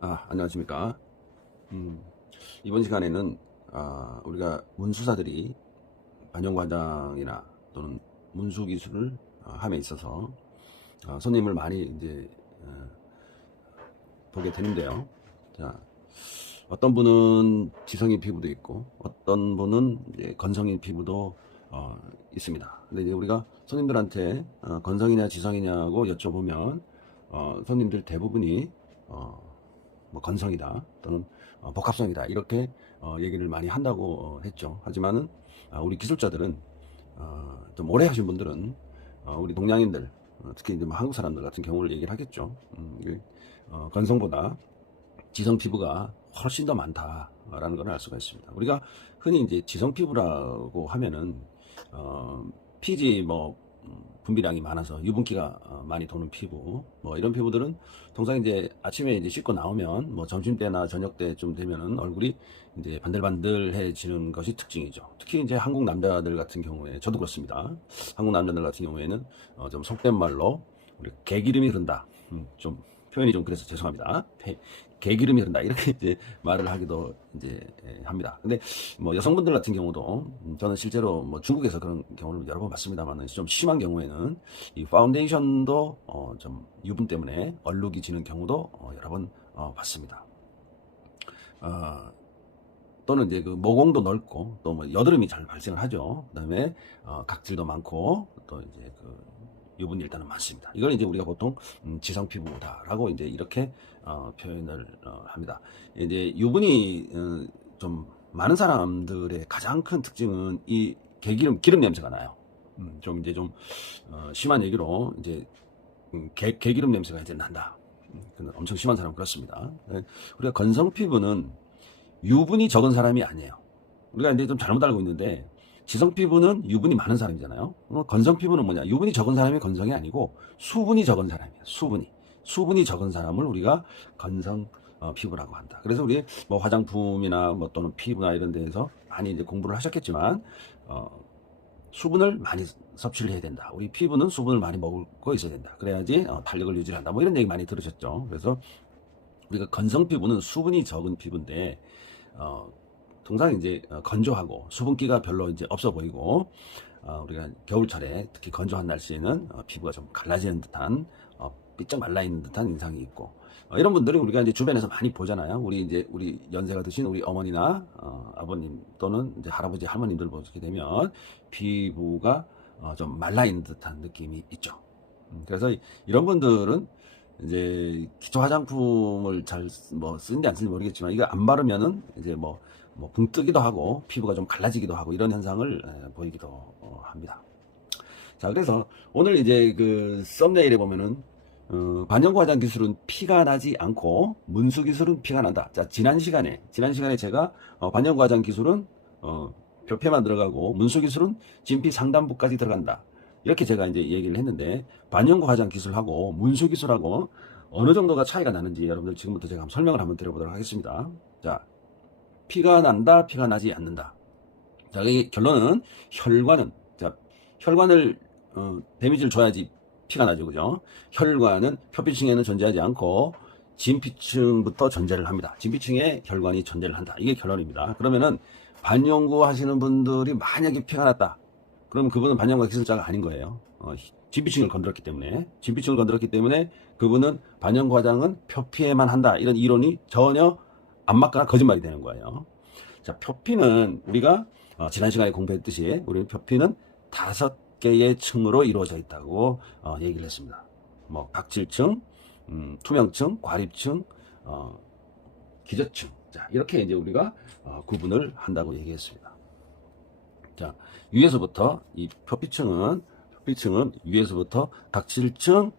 안녕하십니까. 음, 이번 시간에는 우리가 문수사들이 반영과장이나 또는 문수 기술을 함에 있어서 손님을 많이 이제 보게 되는데요. 자, 어떤 분은 지성인 피부도 있고 어떤 분은 이제 건성인 피부도 있습니다. 근데 이제 우리가 손님들한테 건성이냐 지성이냐고 여쭤보면 손님들 대부분이 뭐 건성이다 또는 복합성이다 이렇게 얘기를 많이 한다고 했죠. 하지만은 우리 기술자들은 좀 오래 하신 분들은 우리 동양인들 특히 이제 뭐 한국 사람들 같은 경우를 얘기를 하겠죠. 건성보다 지성 피부가 훨씬 더 많다라는 걸 알 수가 있습니다. 우리가 흔히 이제 지성 피부라고 하면은 피지 뭐 분비량이 많아서 유분기가 많이 도는 피부 뭐 이런 피부들은 통상 이제 아침에 이제 씻고 나오면 뭐 점심 때나 저녁 때쯤 되면은 얼굴이 이제 반들반들해지는 것이 특징이죠. 특히 이제 한국 남자들 같은 경우에 저도 그렇습니다. 한국 남자들 같은 경우에는 좀 속된 말로 우리 개기름이 흐른다. 좀 표현이 좀 그래서 죄송합니다. 개기름이 흐른다 이렇게 이제 말을 하기도 이제 합니다. 근데 뭐 여성분들 같은 경우도 저는 실제로 뭐 중국에서 그런 경우를 여러 번 봤습니다만 좀 심한 경우에는 이 파운데이션도 좀 유분 때문에 얼룩이 지는 경우도 여러 번 봤습니다. 어, 또는 이제 그 모공도 넓고 또 뭐 여드름이 잘 발생을 하죠. 그다음에 각질도 많고 또 이제 그 유분이 일단은 많습니다. 이걸 이제 우리가 보통 지성 피부다라고 이제 이렇게 표현을 합니다. 이제 유분이 좀 많은 사람들의 가장 큰 특징은 이 기름 냄새가 나요. 좀 이제 좀 심한 얘기로 이제 개기름 냄새가 이제 난다. 엄청 심한 사람 그렇습니다. 우리가 건성 피부는 유분이 적은 사람이 아니에요. 우리가 이제 좀 잘못 알고 있는데 지성 피부는 유분이 많은 사람이잖아요. 건성 피부는 뭐냐? 유분이 적은 사람이 건성이 아니고 수분이 적은 사람이에요. 수분이 적은 사람을 우리가 건성 피부라고 한다. 그래서 우리 뭐 화장품이나 뭐 또는 피부나 이런 데에서 많이 이제 공부를 하셨겠지만 수분을 많이 섭취를 해야 된다. 우리 피부는 수분을 많이 먹고 있어야 된다. 그래야지 탄력을 유지한다. 뭐 이런 얘기 많이 들으셨죠. 그래서 우리가 건성 피부는 수분이 적은 피부인데 통상 이제 건조하고 수분기가 별로 이제 없어 보이고 우리가 겨울철에 특히 건조한 날씨에는 피부가 좀 갈라지는 듯한 삐쩍 말라 있는 듯한 인상이 있고 이런 분들이 우리가 이제 주변에서 많이 보잖아요. 우리 연세가 드신 우리 어머니나 아버님 또는 이제 할아버지 할머님들 보게 되면 피부가 좀 말라 있는 듯한 느낌이 있죠. 그래서 이런 분들은 이제 기초 화장품을 잘 뭐 쓰는지 안 쓰는지 모르겠지만 이거 안 바르면은 이제 붕 뜨기도 하고 피부가 좀 갈라지기도 하고 이런 현상을 보이기도 합니다. 자, 그래서 오늘 이제 그 썸네일에 보면은 반영구 화장 기술은 피가 나지 않고 문수 기술은 피가 난다. 자, 지난 시간에 제가 반영구 화장 기술은 표피만 들어가고 문수 기술은 진피 상단부까지 들어간다. 이렇게 제가 이제 얘기를 했는데 반영구 화장 기술하고 문수 기술하고 어느 정도가 차이가 나는지 여러분들 지금부터 제가 설명을 한번 드려보도록 하겠습니다. 자, 피가 난다, 피가 나지 않는다. 자, 이 결론은 혈관을 데미지를 줘야지 피가 나죠, 그죠? 혈관은 표피층에는 존재하지 않고 진피층부터 존재를 합니다. 진피층에 혈관이 존재를 한다. 이게 결론입니다. 그러면은 반영구 하시는 분들이 만약에 피가 났다. 그러면 그분은 반영구 기술자가 아닌 거예요. 진피층을 건드렸기 때문에 그분은 반영구 화장은 표피에만 한다. 이런 이론이 전혀 안 맞거나 거짓말이 되는 거예요. 자, 표피는 우리가 지난 시간에 공부했듯이 우리는 표피는 5개의 층으로 이루어져 있다고 얘기를 했습니다. 뭐 각질층, 투명층, 과립층, 기저층. 자, 이렇게 이제 우리가 구분을 한다고 얘기했습니다. 자, 위에서부터 이 표피층은 위에서부터 각질층,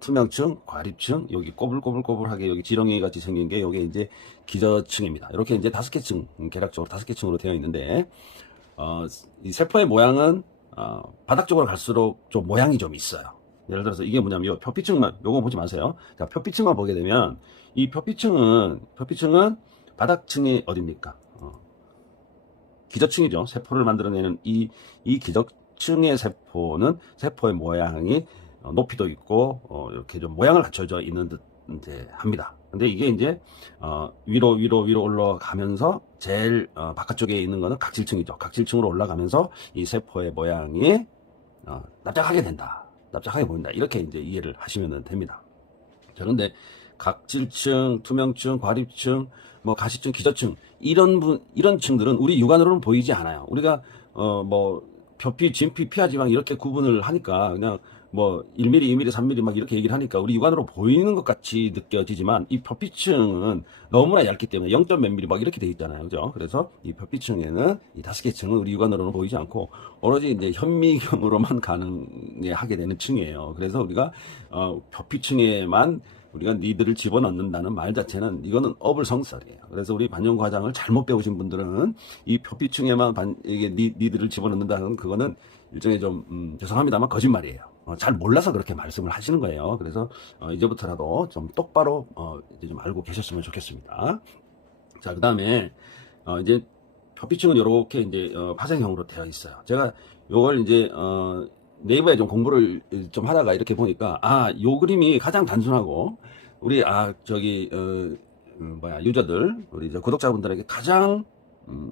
투명층, 과립층, 여기 꼬불꼬불하게 여기 지렁이 같이 생긴 게 여기 이제 기저층입니다. 이렇게 이제 5개 층, 계략적으로 5개 층으로 되어 있는데, 이 세포의 모양은, 바닥 쪽으로 갈수록 좀 모양이 좀 있어요. 예를 들어서 이게 뭐냐면, 요 표피층만, 요거 보지 마세요. 자, 표피층만 보게 되면, 이 표피층은 바닥층이 어딥니까? 기저층이죠. 세포를 만들어내는 이 기저층의 세포는 세포의 모양이 높이도 있고 이렇게 좀 모양을 갖춰져 있는 이제 합니다. 근데 이게 이제 위로 올라가면서 제일 바깥쪽에 있는 거는 각질층이죠. 각질층으로 올라가면서 이 세포의 모양이 납작하게 된다. 납작하게 보인다. 이렇게 이제 이해를 하시면 됩니다. 자, 그런데 각질층, 투명층, 과립층, 뭐 가시층, 기저층 이런 층들은 우리 육안으로는 보이지 않아요. 우리가 뭐 표피, 진피, 피하 지방 이렇게 구분을 하니까 그냥 뭐 1mm, 2mm, 3mm 막 이렇게 얘기를 하니까 우리 육안으로 보이는 것 같이 느껴지지만 이 표피층은 너무나 얇기 때문에 0. 몇 mm 막 이렇게 돼 있잖아요. 그죠? 그래서 이 표피층에는 이 5개 층은 우리 육안으로는 보이지 않고 오로지 이제 현미경으로만 가능하게 되는 층이에요. 그래서 우리가 표피층에만 우리가 니들을 집어넣는다는 말 자체는 이거는 어불성설이에요. 그래서 우리 반영과장을 잘못 배우신 분들은 이 표피층에만 이게 니들을 집어넣는다는 그거는 일종의 좀 죄송합니다만 거짓말이에요. 잘 몰라서 그렇게 말씀을 하시는 거예요. 그래서 이제부터라도 좀 똑바로 이제 좀 알고 계셨으면 좋겠습니다. 자, 그다음에 이제 표피층은 이렇게 이제 파생형으로 되어 있어요. 제가 요걸 이제 네이버에 좀 공부를 좀 하다가 이렇게 보니까 요 그림이 가장 단순하고 우리 유저들 우리 이제 구독자분들에게 가장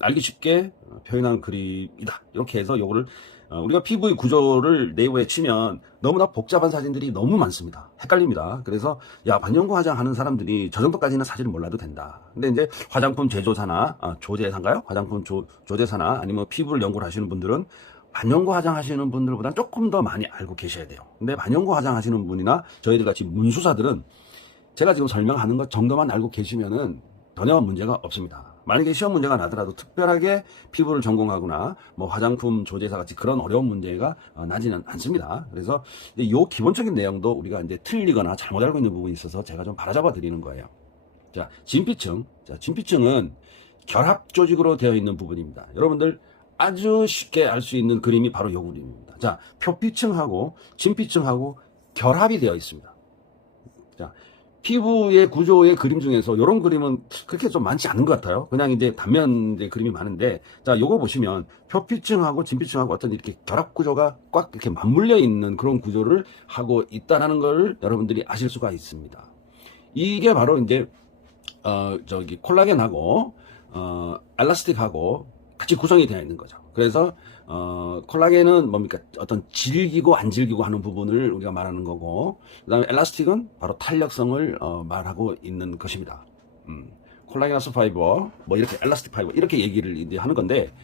알기 쉽게 표현한 그림이다. 이렇게 해서 요거를 우리가 피부의 구조를 네이버에 치면 너무나 복잡한 사진들이 너무 많습니다. 헷갈립니다. 그래서 반영구 화장하는 사람들이 저 정도까지는 사실은 몰라도 된다. 근데 이제 화장품 제조사나 조제사인가요? 화장품 조제사나 아니면 피부를 연구를 하시는 분들은 반영구 화장하시는 분들보다 조금 더 많이 알고 계셔야 돼요. 근데 반영구 화장하시는 분이나 저희들 같이 문수사들은 제가 지금 설명하는 것 정도만 알고 계시면은 전혀 문제가 없습니다. 만약에 시험 문제가 나더라도 특별하게 피부를 전공하거나 뭐 화장품 조제사 같이 그런 어려운 문제가 나지는 않습니다. 그래서 이 기본적인 내용도 우리가 이제 틀리거나 잘못 알고 있는 부분이 있어서 제가 좀 바로잡아 드리는 거예요. 자, 진피층. 자, 진피층은 결합 조직으로 되어 있는 부분입니다. 여러분들 아주 쉽게 알 수 있는 그림이 바로 이 그림입니다. 자, 표피층하고 진피층하고 결합이 되어 있습니다. 자, 피부의 구조의 그림 중에서 이런 그림은 그렇게 좀 많지 않은 것 같아요. 그냥 이제 단면 이제 그림이 많은데, 자, 요거 보시면 표피층하고 진피층하고 어떤 이렇게 결합 구조가 꽉 이렇게 맞물려 있는 그런 구조를 하고 있다라는 걸 여러분들이 아실 수가 있습니다. 이게 바로 이제 콜라겐하고 엘라스틱하고 같이 구성이 되어 있는 거죠. 그래서 콜라겐은 뭡니까? 어떤 질기고 안 질기고 하는 부분을 우리가 말하는 거고, 그 다음에 엘라스틱은 바로 탄력성을 말하고 있는 것입니다. 콜라겐하스 파이버, 뭐 이렇게 엘라스틱 파이버, 이렇게 얘기를 이제 하는 건데,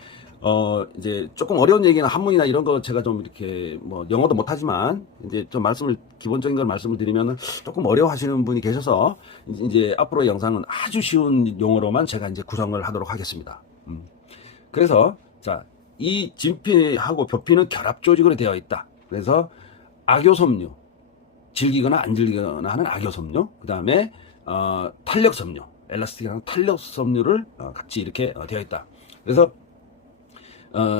이제 조금 어려운 얘기나 한문이나 이런 거 제가 좀 이렇게 뭐 영어도 못하지만 이제 좀 기본적인 걸 말씀을 드리면 조금 어려워하시는 분이 계셔서 이제 앞으로 영상은 아주 쉬운 용어로만 제가 이제 구성을 하도록 하겠습니다. 그래서 자, 이 진피하고 표피는 결합 조직으로 되어 있다. 그래서 악효섬유, 질기거나 안 질기거나 하는 악효섬유, 그 다음에 탄력섬유, 엘라스틱이라는 탄력섬유를 같이 이렇게 되어 있다. 그래서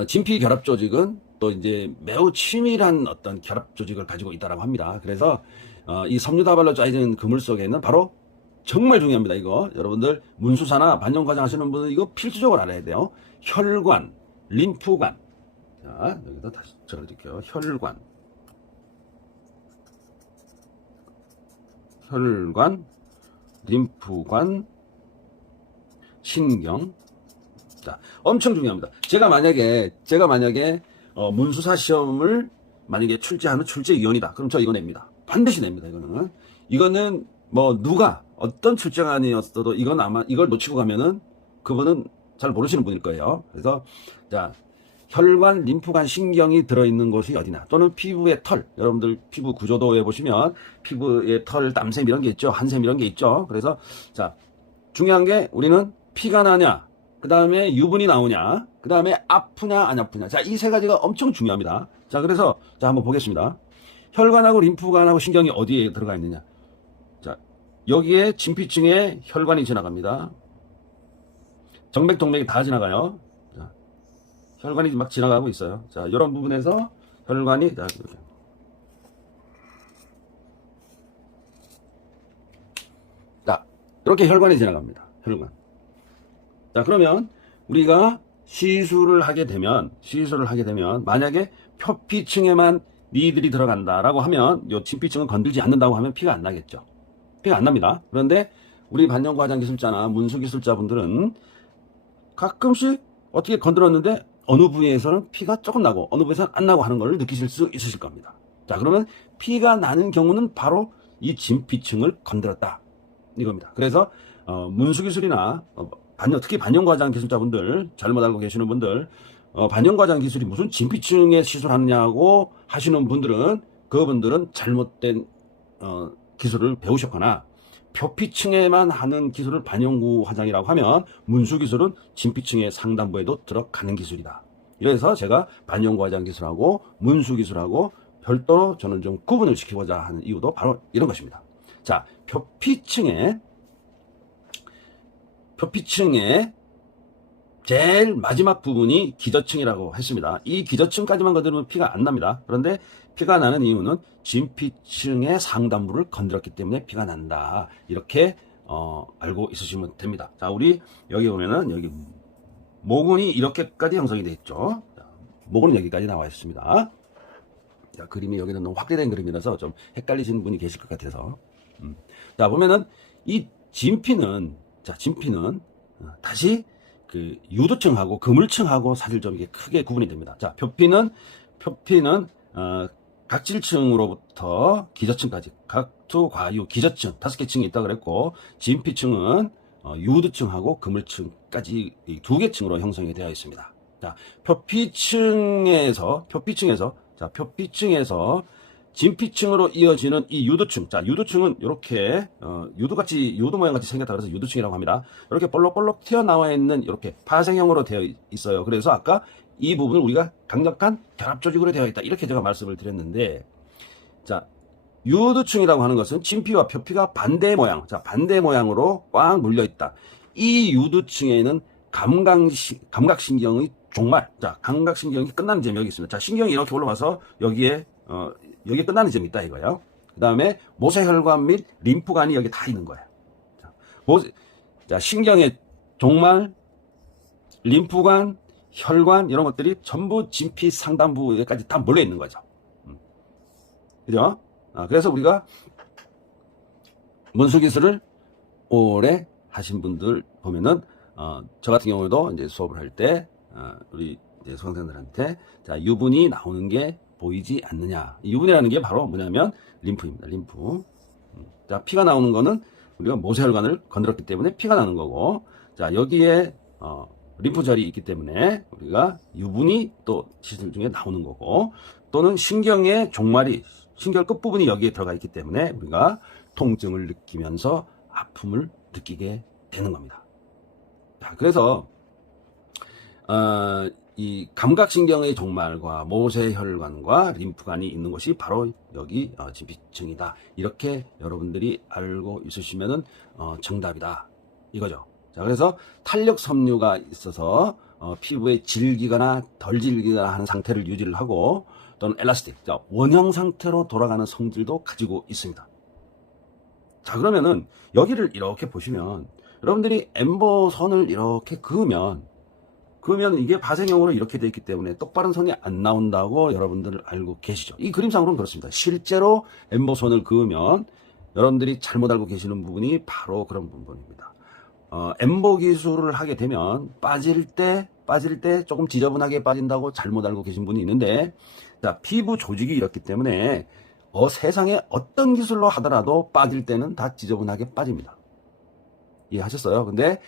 진피 결합 조직은 또 이제 매우 치밀한 어떤 결합 조직을 가지고 있다라고 합니다. 그래서 이 섬유다발로 짜여진 그물 속에는 바로 정말 중요합니다. 이거 여러분들 문수사나 반영과장 하시는 분은 이거 필수적으로 알아야 돼요. 혈관, 림프관. 자, 여기다 다시 적어드릴게요. 혈관, 림프관, 신경. 자, 엄청 중요합니다. 제가 만약에 문수사 시험을 만약에 출제하는 출제위원이다. 그럼 저 이거 냅니다. 반드시 냅니다. 이거는 뭐 누가 어떤 출제관이었어도 이건 아마 이걸 놓치고 가면은 그분은 잘 모르시는 분일 거예요. 그래서 자, 혈관, 림프관, 신경이 들어있는 곳이 어디나, 또는 피부의 털, 여러분들 피부 구조도에 보시면 피부의 털, 땀샘 이런 게 있죠. 한샘 이런 게 있죠. 그래서 자, 중요한 게 우리는 피가 나냐, 그 다음에 유분이 나오냐, 그 다음에 아프냐 안 아프냐. 자, 이 세 가지가 엄청 중요합니다. 자, 그래서 자, 한번 보겠습니다. 혈관하고 림프관하고 신경이 어디에 들어가 있느냐. 자, 여기에 진피층에 혈관이 지나갑니다. 정맥, 동맥이 다 지나가요. 자, 혈관이 막 지나가고 있어요. 자, 이런 부분에서 혈관이, 자, 이렇게 혈관이 지나갑니다. 혈관. 자, 그러면 우리가 시술을 하게 되면 만약에 표피층에만 니들이 들어간다라고 하면 요 진피층은 건들지 않는다고 하면 피가 안 나겠죠. 피가 안 납니다. 그런데 우리 반영과 화장 기술자나 문수 기술자분들은 가끔씩 어떻게 건드렸는데 어느 부위에서는 피가 조금 나고 어느 부위에서는 안 나고 하는 걸 느끼실 수 있으실 겁니다. 자, 그러면 피가 나는 경우는 바로 이 진피층을 건드렸다 이겁니다. 그래서 문수 기술이나 특히 반영과장 기술자분들, 잘못 알고 계시는 분들, 반영과장 기술이 무슨 진피층에 시술하느냐고 하시는 분들은, 그분들은 잘못된 기술을 배우셨거나, 표피층에만 하는 기술을 반영구 화장이라고 하면 문수 기술은 진피층의 상단부에도 들어가는 기술이다. 이래서 제가 반영구 화장 기술하고 문수 기술하고 별도로 저는 좀 구분을 시키고자 하는 이유도 바로 이런 것입니다. 자, 표피층의 제일 마지막 부분이 기저층이라고 했습니다. 이 기저층까지만 건드리면 피가 안 납니다. 그런데 피가 나는 이유는 진피층의 상단부를 건드렸기 때문에 피가 난다. 이렇게 알고 있으시면 됩니다. 자, 우리 여기 보면은 여기 모근이 이렇게까지 형성이 되어 있죠. 자, 모근은 여기까지 나와 있습니다. 자, 그림이 여기는 너무 확대된 그림이라서 좀 헷갈리시는 분이 계실 것 같아서. 자, 보면은 이 진피는 다시 그 유두층하고 그물층하고 사실 좀 이게 크게 구분이 됩니다. 자, 표피는 각질층으로부터 기저층까지 각투, 과유, 기저층 5개 층이 있다고 그랬고, 진피층은 유두층하고 그물층까지 이 2개 층으로 형성이 되어 있습니다. 자, 표피층에서 진피층으로 이어지는 이 유두층. 자, 유두층은 이렇게 유두 모양같이 생겼다 그래서 유두층이라고 합니다. 이렇게 볼록볼록 튀어나와 있는 이렇게 파생형으로 되어 있어요. 그래서 아까 이 부분을 우리가 강력한 결합 조직으로 되어 있다, 이렇게 제가 말씀을 드렸는데, 자, 유두층이라고 하는 것은 진피와 표피가 반대 모양, 자, 반대 모양으로 꽉 물려 있다. 이 유두층에는 감각신경의 종말, 자, 감각신경이 끝나는 점이 여기 있습니다. 자, 신경이 이렇게 올라와서 여기에 끝나는 점이 있다 이거예요. 그 다음에 모세혈관 및 림프관이 여기 다 있는 거예요. 자, 신경의 종말, 림프관, 혈관, 이런 것들이 전부 진피 상단부에까지 다 몰려 있는 거죠. 그죠? 그래서 우리가 문수기술을 오래 하신 분들 보면은, 저 같은 경우에도 이제 수업을 할 때, 우리 이제 수강생들한테, 자, 유분이 나오는 게 보이지 않느냐. 유분이라는 게 바로 뭐냐면 림프입니다. 림프. 자, 피가 나오는 거는 우리가 모세혈관을 건드렸기 때문에 피가 나는 거고, 자, 여기에 림프절이 있기 때문에 우리가 유분이 또 시술 중에 나오는 거고, 또는 신경의 종말이, 신결 끝부분이 여기에 들어가 있기 때문에 우리가 통증을 느끼면서 아픔을 느끼게 되는 겁니다. 자, 그래서 이 감각신경의 종말과 모세혈관과 림프관이 있는 곳이 바로 여기 진피층이다. 이렇게 여러분들이 알고 있으시면은 정답이다 이거죠. 자, 그래서 탄력 섬유가 있어서 피부에 질기거나 덜 질기거나 하는 상태를 유지를 하고, 또는 엘라스틱, 자, 원형 상태로 돌아가는 성질도 가지고 있습니다. 자, 그러면은 여기를 이렇게 보시면 여러분들이 엠보선을 이렇게 그으면 이게 파생형으로 이렇게 되어 있기 때문에 똑바른 선이 안 나온다고 여러분들 알고 계시죠? 이 그림상으로는 그렇습니다. 실제로 엠보선을 그으면 여러분들이 잘못 알고 계시는 부분이 바로 그런 부분입니다. 엠보 기술을 하게 되면 빠질 때 조금 지저분하게 빠진다고 잘못 알고 계신 분이 있는데, 자, 피부 조직이 이렇기 때문에 세상에 어떤 기술로 하더라도 빠질 때는 다 지저분하게 빠집니다. 이해하셨어요? 근데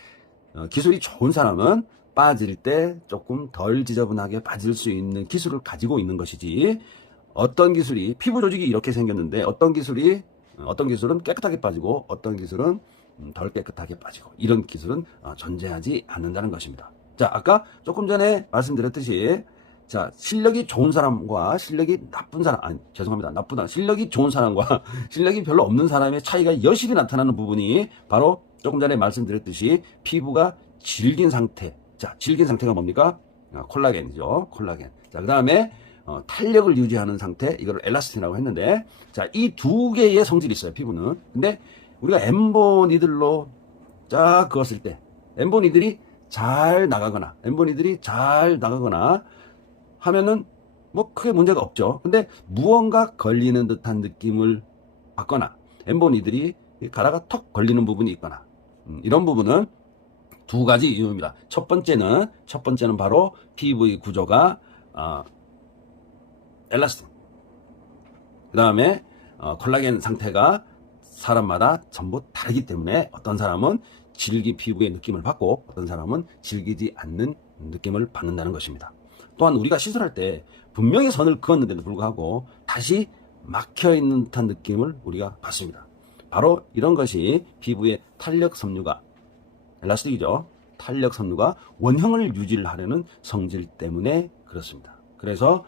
기술이 좋은 사람은 빠질 때 조금 덜 지저분하게 빠질 수 있는 기술을 가지고 있는 것이지, 어떤 기술이, 피부 조직이 이렇게 생겼는데 어떤 기술은 깨끗하게 빠지고 어떤 기술은 덜 깨끗하게 빠지고, 이런 기술은 존재하지 않는다는 것입니다. 자, 아까 조금 전에 말씀드렸듯이, 자, 실력이 좋은 사람과 실력이 나쁜 사람, 실력이 좋은 사람과 실력이 별로 없는 사람의 차이가 여실히 나타나는 부분이 바로 조금 전에 말씀드렸듯이 피부가 질긴 상태. 자, 질긴 상태가 뭡니까? 콜라겐이죠. 콜라겐. 자, 그 다음에 탄력을 유지하는 상태, 이걸 엘라스틴이라고 했는데, 자, 이 2개의 성질이 있어요, 피부는. 근데 우리가 엠보니들로 쫙 그었을 때, 엠보니들이 잘 나가거나 하면은 뭐 크게 문제가 없죠. 근데 무언가 걸리는 듯한 느낌을 받거나, 엠보니들이 가라가 턱 걸리는 부분이 있거나 이런 부분은 두 가지 이유입니다. 첫 번째는 바로 피부의 구조가 엘라스틴, 그 다음에 콜라겐 상태가 사람마다 전부 다르기 때문에 어떤 사람은 질기 피부의 느낌을 받고 어떤 사람은 질기지 않는 느낌을 받는다는 것입니다. 또한 우리가 시술할 때 분명히 선을 그었는데도 불구하고 다시 막혀있는 듯한 느낌을 우리가 받습니다. 바로 이런 것이 피부의 탄력 섬유가, 엘라스틱이죠, 탄력 섬유가 원형을 유지를 하려는 성질 때문에 그렇습니다. 그래서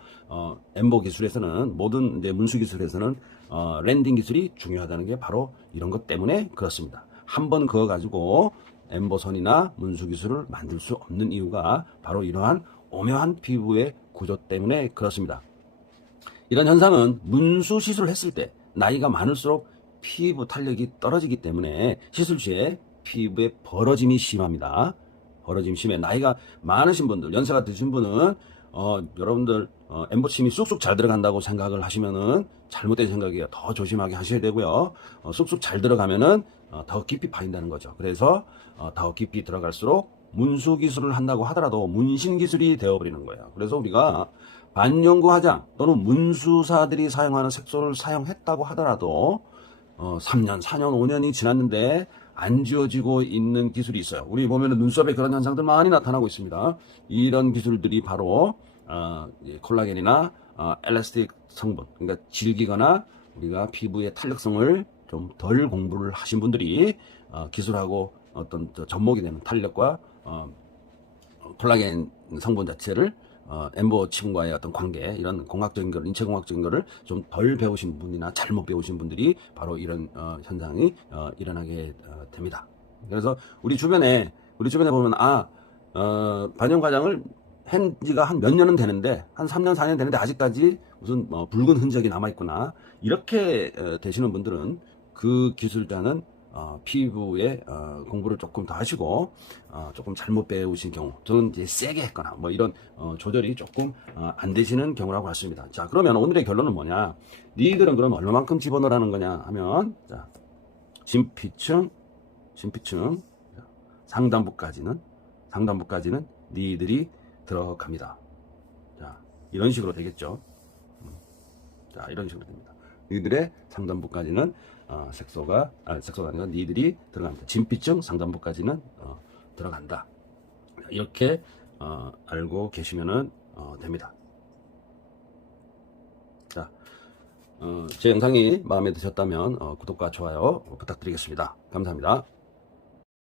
엠보 기술에서는, 모든 이제 문수 기술에서는 랜딩 기술이 중요하다는 게 바로 이런 것 때문에 그렇습니다. 한 번 그어 가지고 엠보선이나 문수 기술을 만들 수 없는 이유가 바로 이러한 오묘한 피부의 구조 때문에 그렇습니다. 이런 현상은 문수 시술을 했을 때 나이가 많을수록 피부 탄력이 떨어지기 때문에 시술 시에 피부에 벌어짐이 심합니다. 벌어짐이 심해. 나이가 많으신 분들, 연세가 드신 분은 여러분들 엠보침이 쑥쑥 잘 들어간다고 생각을 하시면은 잘못된 생각이에요. 더 조심하게 하셔야 되고요. 쑥쑥 잘 들어가면은 더 깊이 파인다는 거죠. 그래서 더 깊이 들어갈수록 문수 기술을 한다고 하더라도 문신 기술이 되어버리는 거예요. 그래서 우리가 반영구 화장 또는 문수사들이 사용하는 색소를 사용했다고 하더라도 3년, 4년, 5년이 지났는데 안 지워지고 있는 기술이 있어요. 우리 보면은 눈썹에 그런 현상들 많이 나타나고 있습니다. 이런 기술들이 바로 콜라겐이나 엘라스틱 성분, 그러니까 질기거나 우리가 피부의 탄력성을 좀 덜 공부를 하신 분들이 기술하고 어떤 접목이 되는 탄력과 콜라겐 성분 자체를 엠보침과의 어떤 관계, 이런 공학적인 걸, 인체공학적인 거를 좀 덜 배우신 분이나 잘못 배우신 분들이 바로 이런 현상이 일어나게 됩니다. 그래서 우리 주변에 보면 반영 과장을 한 지가 한 몇 년은 되는데, 한 3년 4년 되는데 아직까지 무슨 붉은 흔적이 남아있구나, 이렇게 되시는 분들은 그 기술자는 피부에 공부를 조금 더 하시고 조금 잘못 배우신 경우, 저는 이제 세게 했거나 뭐 이런 조절이 조금 안 되시는 경우라고 했습니다. 자, 그러면 오늘의 결론은 뭐냐? 니들은 그럼 얼마만큼 집어넣으라는 거냐 하면, 자, 진피층 상단부까지는 니들이 들어갑니다. 자, 이런 식으로 되겠죠. 자, 이런 식으로 됩니다. 니들의 상단부까지는 색소가 아니라 니들이 들어갑니다. 진피층 상단부까지는 들어간다. 이렇게 알고 계시면 됩니다. 자, 제 영상이 마음에 드셨다면 구독과 좋아요 부탁드리겠습니다. 감사합니다.